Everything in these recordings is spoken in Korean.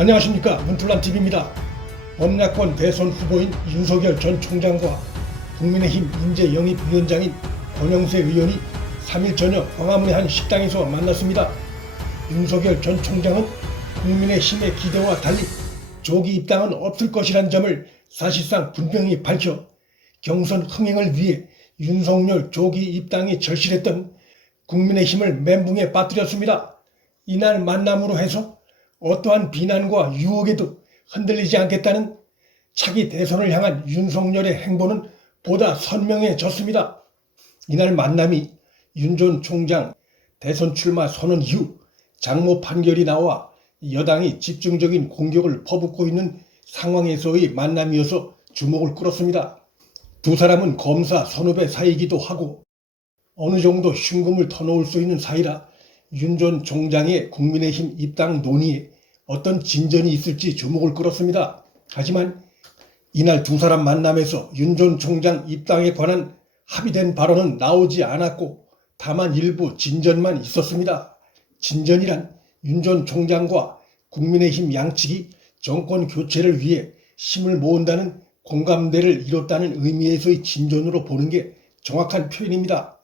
안녕하십니까, 문틀란TV입니다. 범야권 대선 후보인 윤석열 전 총장과 국민의힘 인재영입위원장인 권영세 의원이 3일 저녁 광화문의 한 식당에서 만났습니다. 윤석열 전 총장은 국민의힘의 기대와 달리 조기 입당은 없을 것이란 점을 사실상 분명히 밝혀 경선 흥행을 위해 윤석열 조기 입당이 절실했던 국민의힘을 멘붕에 빠뜨렸습니다. 이날 만남으로 해서 어떠한 비난과 유혹에도 흔들리지 않겠다는 차기 대선을 향한 윤석열의 행보는 보다 선명해졌습니다. 이날 만남이 윤 전 총장 대선 출마 선언 이후 장모 판결이 나와 여당이 집중적인 공격을 퍼붓고 있는 상황에서의 만남이어서 주목을 끌었습니다. 두 사람은 검사 선후배 사이이기도 하고 어느 정도 흉금을 터놓을 수 있는 사이라 윤 전 총장의 국민의힘 입당 논의에 어떤 진전이 있을지 주목을 끌었습니다. 하지만 이날 두 사람 만남에서 윤 전 총장 입당에 관한 합의된 발언은 나오지 않았고 다만 일부 진전만 있었습니다. 진전이란 윤 전 총장과 국민의힘 양측이 정권 교체를 위해 힘을 모은다는 공감대를 이뤘다는 의미에서의 진전으로 보는 게 정확한 표현입니다.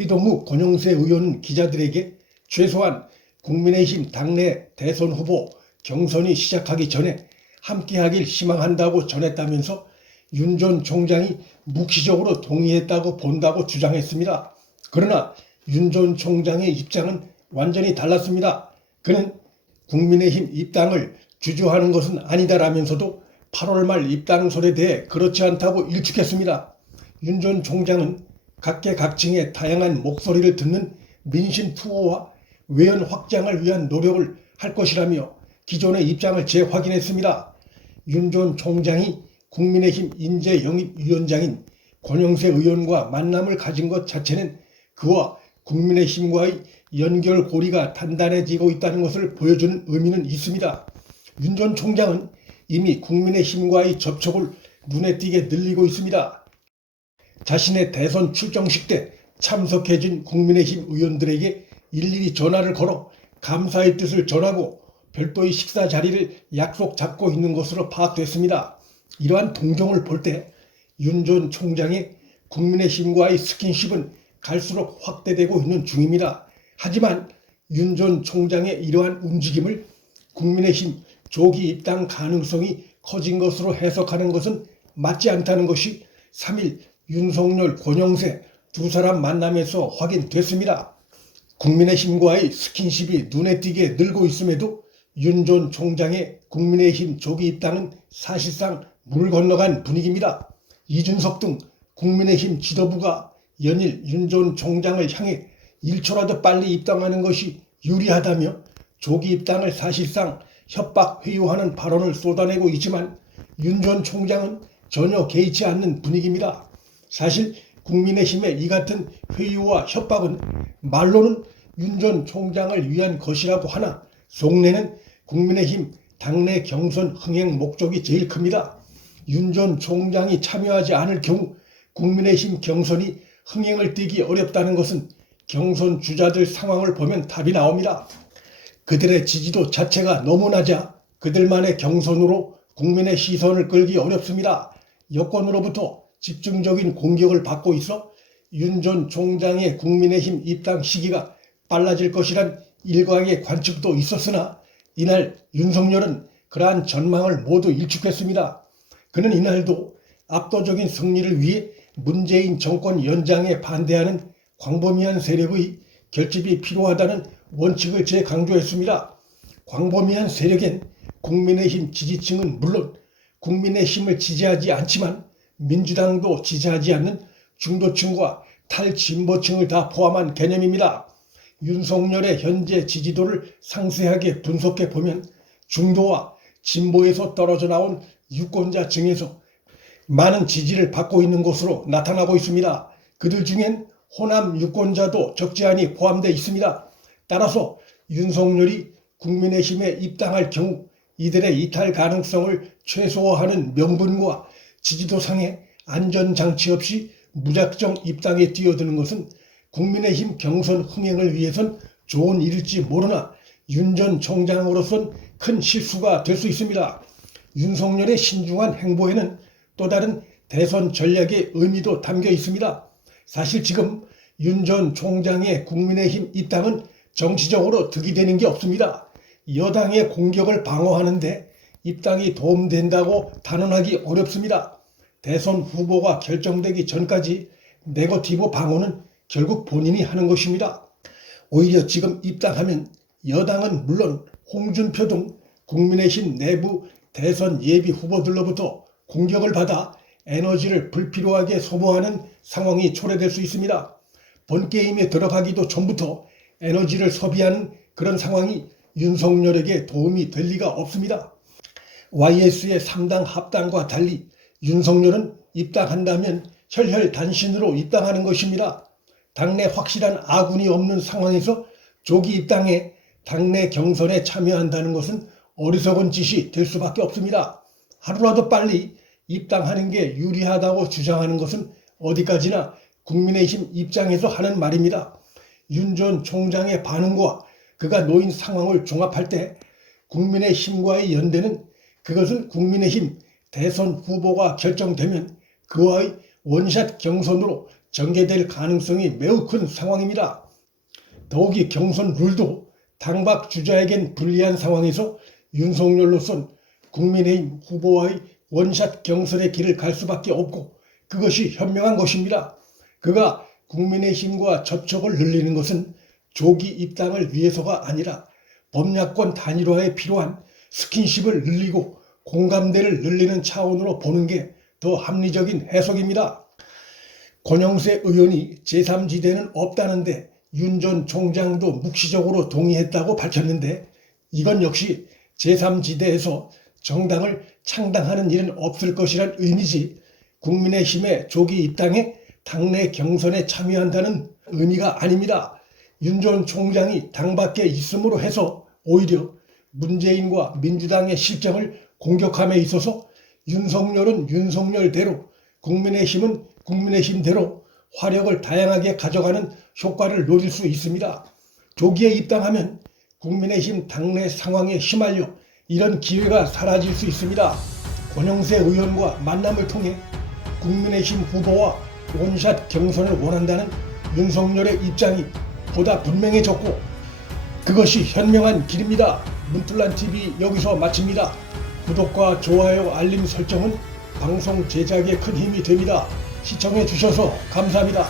회동 후 권영세 의원은 기자들에게 최소한 국민의힘 당내 대선 후보 경선이 시작하기 전에 함께하길 희망한다고 전했다면서 윤 전 총장이 묵시적으로 동의했다고 본다고 주장했습니다. 그러나 윤 전 총장의 입장은 완전히 달랐습니다. 그는 국민의힘 입당을 주저하는 것은 아니다라면서도 8월 말 입당설에 대해 그렇지 않다고 일축했습니다. 윤 전 총장은 각계각층의 다양한 목소리를 듣는 민심 투어와 외연 확장을 위한 노력을 할 것이라며 기존의 입장을 재확인했습니다. 윤 전 총장이 국민의힘 인재영입위원장인 권영세 의원과 만남을 가진 것 자체는 그와 국민의힘과의 연결고리가 단단해지고 있다는 것을 보여주는 의미는 있습니다. 윤 전 총장은 이미 국민의힘과의 접촉을 눈에 띄게 늘리고 있습니다. 자신의 대선 출정식 때 참석해준 국민의힘 의원들에게 일일이 전화를 걸어 감사의 뜻을 전하고 별도의 식사 자리를 약속 잡고 있는 것으로 파악됐습니다. 이러한 동정을 볼 때 윤 전 총장의 국민의힘과의 스킨십은 갈수록 확대되고 있는 중입니다. 하지만 윤 전 총장의 이러한 움직임을 국민의힘 조기 입당 가능성이 커진 것으로 해석하는 것은 맞지 않다는 것이 3일 윤석열, 권영세 두 사람 만남에서 확인됐습니다. 국민의힘과의 스킨십이 눈에 띄게 늘고 있음에도 윤 전 총장의 국민의힘 조기 입당은 사실상 물 건너간 분위기입니다. 이준석 등 국민의힘 지도부가 연일 윤 전 총장을 향해 1초라도 빨리 입당하는 것이 유리하다며 조기 입당을 사실상 협박 회유하는 발언을 쏟아내고 있지만 윤 전 총장은 전혀 개의치 않는 분위기입니다. 사실 국민의힘의 이 같은 회유와 협박은 말로는 윤 전 총장을 위한 것이라고 하나 속내는 국민의힘 당내 경선 흥행 목적이 제일 큽니다. 윤 전 총장이 참여하지 않을 경우 국민의힘 경선이 흥행을 띠기 어렵다는 것은 경선 주자들 상황을 보면 답이 나옵니다. 그들의 지지도 자체가 너무 낮아 그들만의 경선으로 국민의 시선을 끌기 어렵습니다. 여권으로부터 집중적인 공격을 받고 있어 윤 전 총장의 국민의힘 입당 시기가 빨라질 것이란 일각의 관측도 있었으나 이날 윤석열은 그러한 전망을 모두 일축했습니다. 그는 이날도 압도적인 승리를 위해 문재인 정권 연장에 반대하는 광범위한 세력의 결집이 필요하다는 원칙을 재강조했습니다. 광범위한 세력엔 국민의힘 지지층은 물론 국민의힘을 지지하지 않지만 민주당도 지지하지 않는 중도층과 탈진보층을 다 포함한 개념입니다. 윤석열의 현재 지지도를 상세하게 분석해 보면 중도와 진보에서 떨어져 나온 유권자층에서 많은 지지를 받고 있는 것으로 나타나고 있습니다. 그들 중엔 호남 유권자도 적지 않이 포함되어 있습니다. 따라서 윤석열이 국민의힘에 입당할 경우 이들의 이탈 가능성을 최소화하는 명분과 지지도상의 안전장치 없이 무작정 입당에 뛰어드는 것은 국민의힘 경선 흥행을 위해선 좋은 일일지 모르나 윤 전 총장으로선 큰 실수가 될 수 있습니다. 윤석열의 신중한 행보에는 또 다른 대선 전략의 의미도 담겨 있습니다. 사실 지금 윤 전 총장의 국민의힘 입당은 정치적으로 득이 되는 게 없습니다. 여당의 공격을 방어하는데 입당이 도움된다고 단언하기 어렵습니다. 대선 후보가 결정되기 전까지 네거티브 방어는 결국 본인이 하는 것입니다. 오히려 지금 입당하면 여당은 물론 홍준표 등 국민의힘 내부 대선 예비 후보들로부터 공격을 받아 에너지를 불필요하게 소모하는 상황이 초래될 수 있습니다. 본게임에 들어가기도 전부터 에너지를 소비하는 그런 상황이 윤석열에게 도움이 될 리가 없습니다. YS의 3당 합당과 달리 윤석열은 입당한다면 혈혈단신으로 입당하는 것입니다. 당내 확실한 아군이 없는 상황에서 조기 입당해 당내 경선에 참여한다는 것은 어리석은 짓이 될 수밖에 없습니다. 하루라도 빨리 입당하는 게 유리하다고 주장하는 것은 어디까지나 국민의힘 입장에서 하는 말입니다. 윤 전 총장의 반응과 그가 놓인 상황을 종합할 때 국민의힘과의 연대는 그것은 국민의힘 대선 후보가 결정되면 그와의 원샷 경선으로 전개될 가능성이 매우 큰 상황입니다. 더욱이 경선 룰도 당박 주자에겐 불리한 상황에서 윤석열로선 국민의힘 후보와의 원샷 경선의 길을 갈 수밖에 없고 그것이 현명한 것입니다. 그가 국민의힘과 접촉을 늘리는 것은 조기 입당을 위해서가 아니라 범야권 단일화에 필요한 스킨십을 늘리고 공감대를 늘리는 차원으로 보는 게 더 합리적인 해석입니다. 권영세 의원이 제3지대는 없다는데 윤 전 총장도 묵시적으로 동의했다고 밝혔는데 이건 역시 제3지대에서 정당을 창당하는 일은 없을 것이란 의미지 국민의힘의 조기 입당에 당내 경선에 참여한다는 의미가 아닙니다. 윤 전 총장이 당 밖에 있음으로 해서 오히려 문재인과 민주당의 실정을 공격함에 있어서 윤석열은 윤석열대로 국민의힘은 국민의힘대로 화력을 다양하게 가져가는 효과를 노릴 수 있습니다. 조기에 입당하면 국민의힘 당내 상황에 휘말려 이런 기회가 사라질 수 있습니다. 권영세 의원과 만남을 통해 국민의힘 후보와 원샷 경선을 원한다는 윤석열의 입장이 보다 분명해졌고 그것이 현명한 길입니다. 문틀란TV 여기서 마칩니다. 구독과 좋아요, 알림 설정은 방송 제작에 큰 힘이 됩니다. 시청해 주셔서 감사합니다.